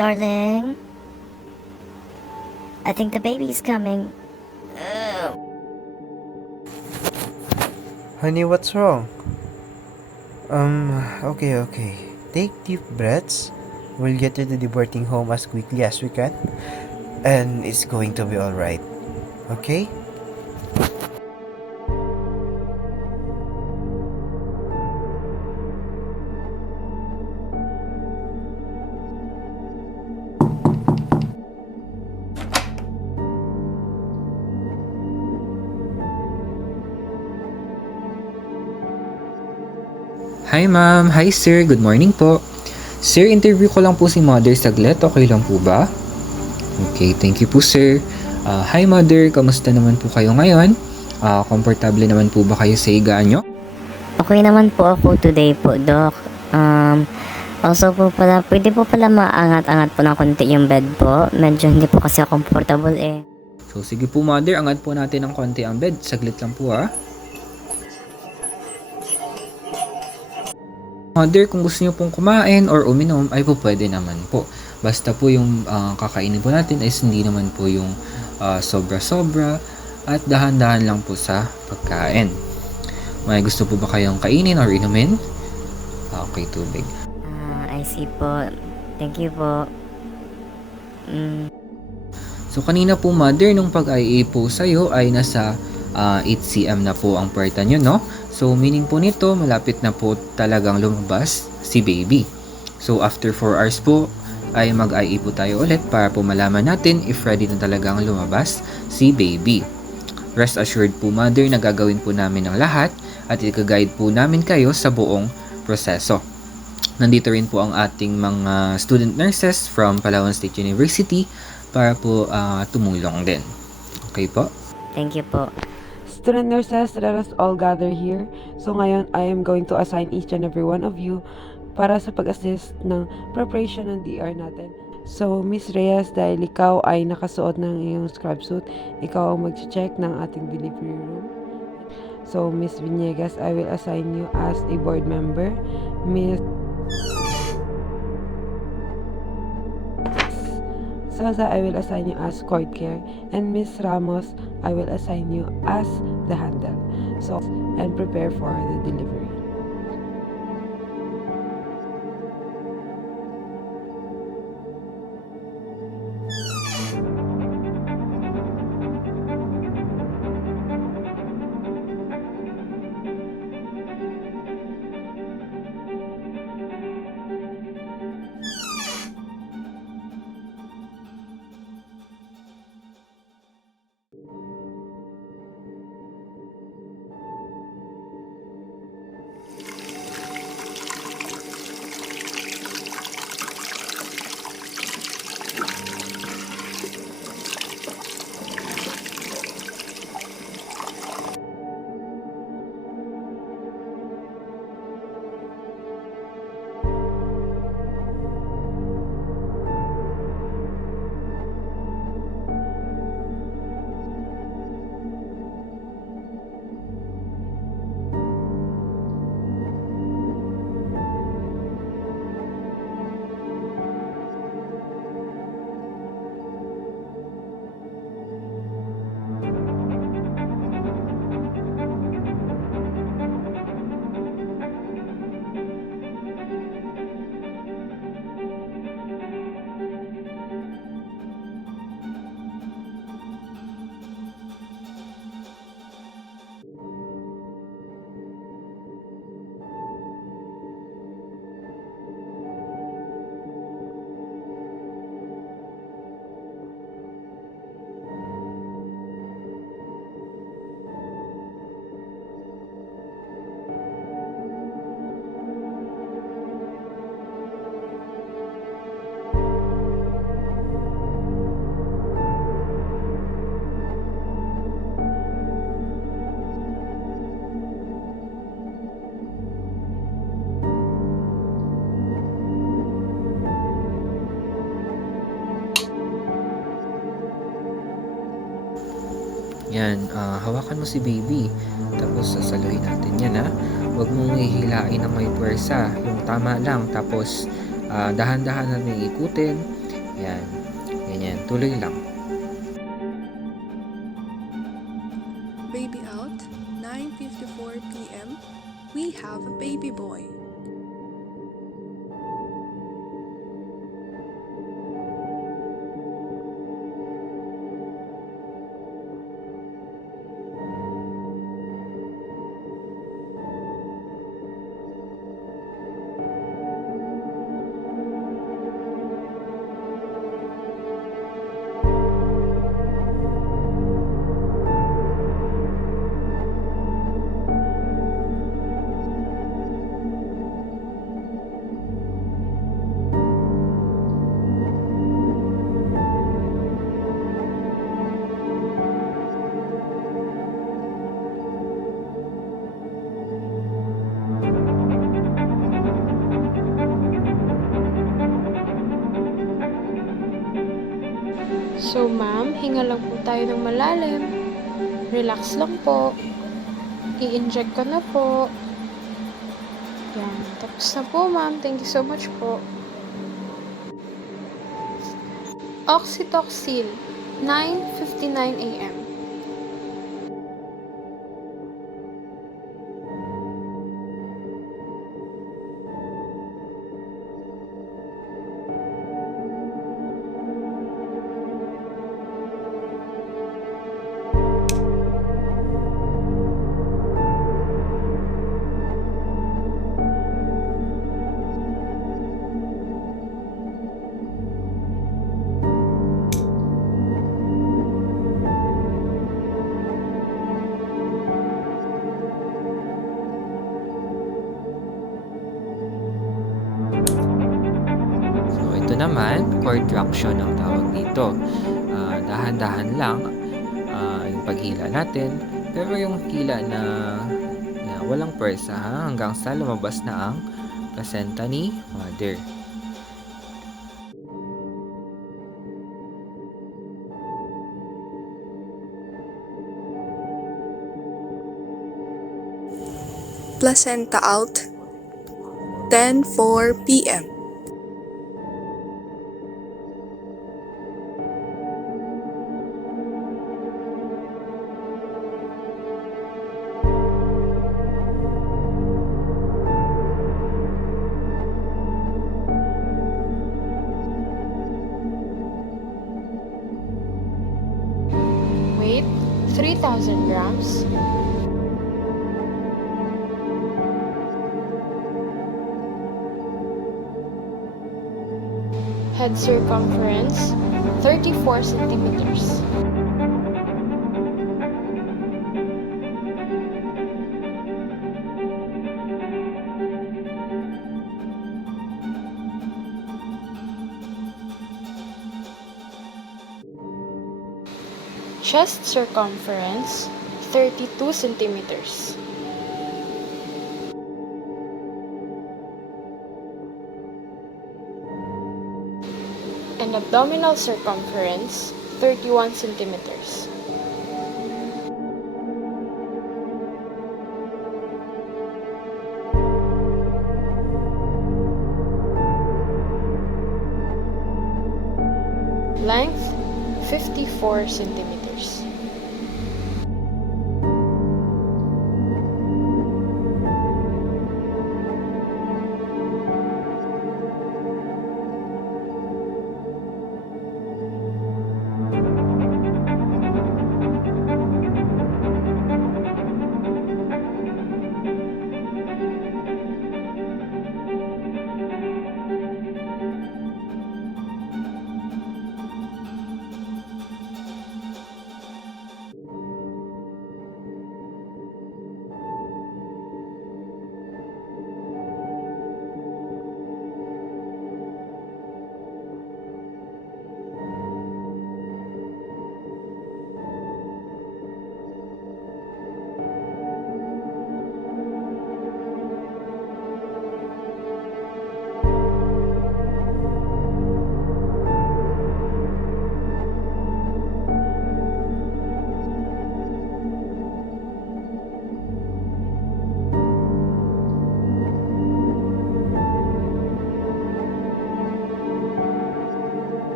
Darling, I think the baby's coming. Honey, what's wrong? Okay. Take deep breaths. We'll get you to the boarding home as quickly as we can. And it's going to be alright. Okay? Hi ma'am, hi sir, good morning po. Sir, interview ko lang po si mother saglit, okay lang po ba? Okay, thank you po sir. Hi mother, kamusta naman po kayo ngayon? Komportable naman po ba kayo sa higaan nyo? Okay naman po ako today po, Doc. Also po pala, pwede po pala maangat-angat po ng konti yung bed po. Medyo hindi po kasi comfortable eh. So sige po mother, angat po natin ng konti ang bed, saglit lang po ha. Mother, kung gusto niyo pong kumain or uminom, ay po pwede naman po. Basta po yung kakainin po natin ay hindi naman po yung sobra-sobra at dahan-dahan lang po sa pagkain. May gusto po ba kayong kainin or inumin? Okay, tubig. I see po. Thank you po. So kanina po mother, nung pag-IA po sa'yo ay nasa 8 cm na po ang puwerta nyo, no? So meaning po nito, malapit na po talagang lumabas si baby. So after 4 hours po, ay mag-IA po tayo ulit para po malaman natin if ready na talagang lumabas si baby. Rest assured po mother na gagawin po namin ang lahat at i-guide po namin kayo sa buong proseso. Nandito rin po ang ating mga student nurses from Palawan State University para po tumulong din. Okay po? Thank you po. Student nurses, let us all gather here. So ngayon, I am going to assign each and every one of you para sa pag-assist ng preparation ng DR natin. So, Miss Reyes, dahil ikaw ay nakasuot ng iyong scrub suit, ikaw ang mag-check ng ating delivery room. So, Miss Vinegas, I will assign you as a board member. Miss Salsa, I will assign you as court care, and Miss Ramos, I will assign you as the handle. So, and prepare for the delivery. Yan, hawakan mo si baby. Tapos sasaluhin natin yan ha. Huwag mong ihilain ng may puwersa. Yung tama lang. Tapos dahan-dahan natin ikutin. Yan. Ganyan. Tuloy lang. Baby out, 9:54 p.m. We have a baby boy. So ma'am, hinga lang po tayo ng malalim. Relax lang po. I-inject ko na po. Yan. Tapos na po ma'am. Thank you so much po. Oxytocin, 9:59 a.m. So, ito naman, cord traction ang tawag dito. Dahan-dahan lang yung paghila natin. Pero yung hila na walang pwersa hanggang sa lumabas na ang placenta ni mother. Placenta out, 10:04 p.m. Weight, 3,000 grams. Head circumference, 34 centimeters. Chest circumference, 32 centimeters. And abdominal circumference, 31 centimeters. Length, 54 centimeters.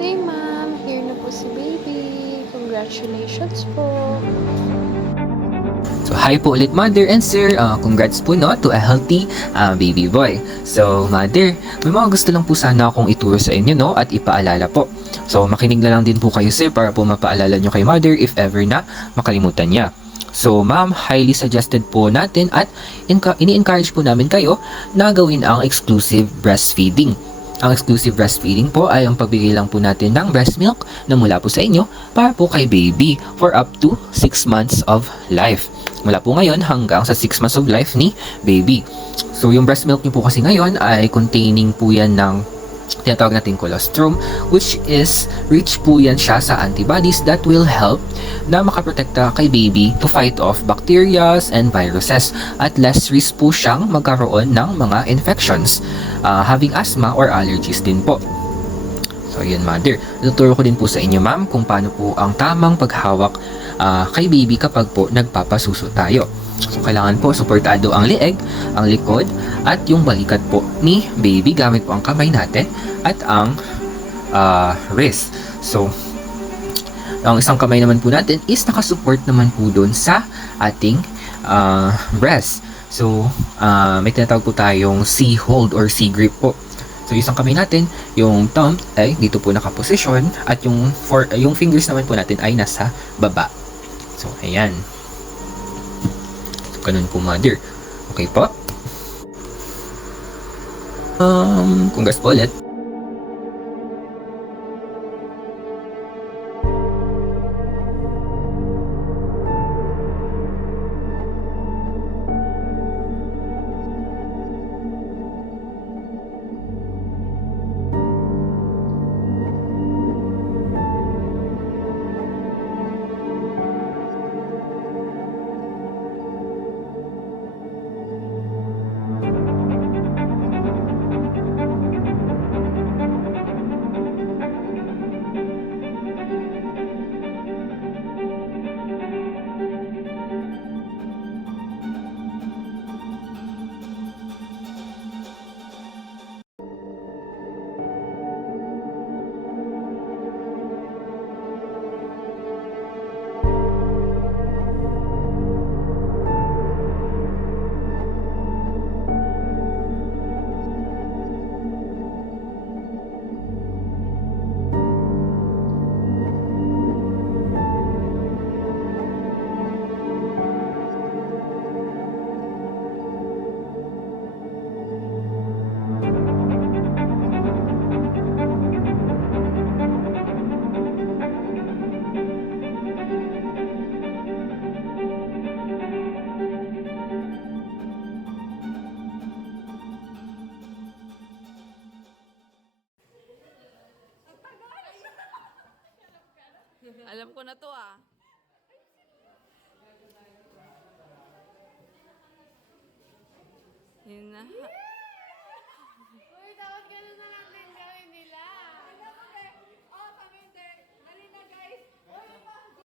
birthday, ma'am. Here na po si baby. Congratulations po. So, hi po ulit, Mother and Sir. Congrats po, no, to a healthy baby boy. So, Mother, may mga gusto lang po sana akong ituro sa inyo, no, at ipaalala po. So, makinig na lang din po kayo, Sir, para po mapaalala nyo kay Mother if ever na makalimutan niya. So, ma'am, highly suggested po natin at ini-encourage po namin kayo na gawin ang exclusive breastfeeding. Ang exclusive breastfeeding po ay ang pagbigay lang po natin ng breast milk na mula po sa inyo para po kay baby for up to 6 months of life. Mula po ngayon hanggang sa 6 months of life ni baby. So yung breast milk niyo po kasi ngayon ay containing po yan ng tinatawag natin colostrum, which is rich po yan siya sa antibodies that will help na makaprotekta kay baby to fight off bacteria and viruses at less risk po siyang magkaroon ng mga infections, having asthma or allergies din po. So yun, Mother, tuturo ko din po sa inyo, ma'am, kung paano po ang tamang paghawak kay baby kapag po nagpapasuso tayo. So, kailangan po suportado ang leeg, ang likod, at yung balikat po ni baby gamit po ang kamay natin at ang wrist. So, ang isang kamay naman po natin is nakasupport naman po doon sa ating breast. So, may tinatawag po tayong C-hold or C-grip po. So, isang kamay natin, yung thumb ay dito po nakaposisyon at yung fingers naman po natin ay nasa baba. So, ayan. Ganun po, Mother. Okay po? Congrats po ulit. Alam ko na to ah. Yun na.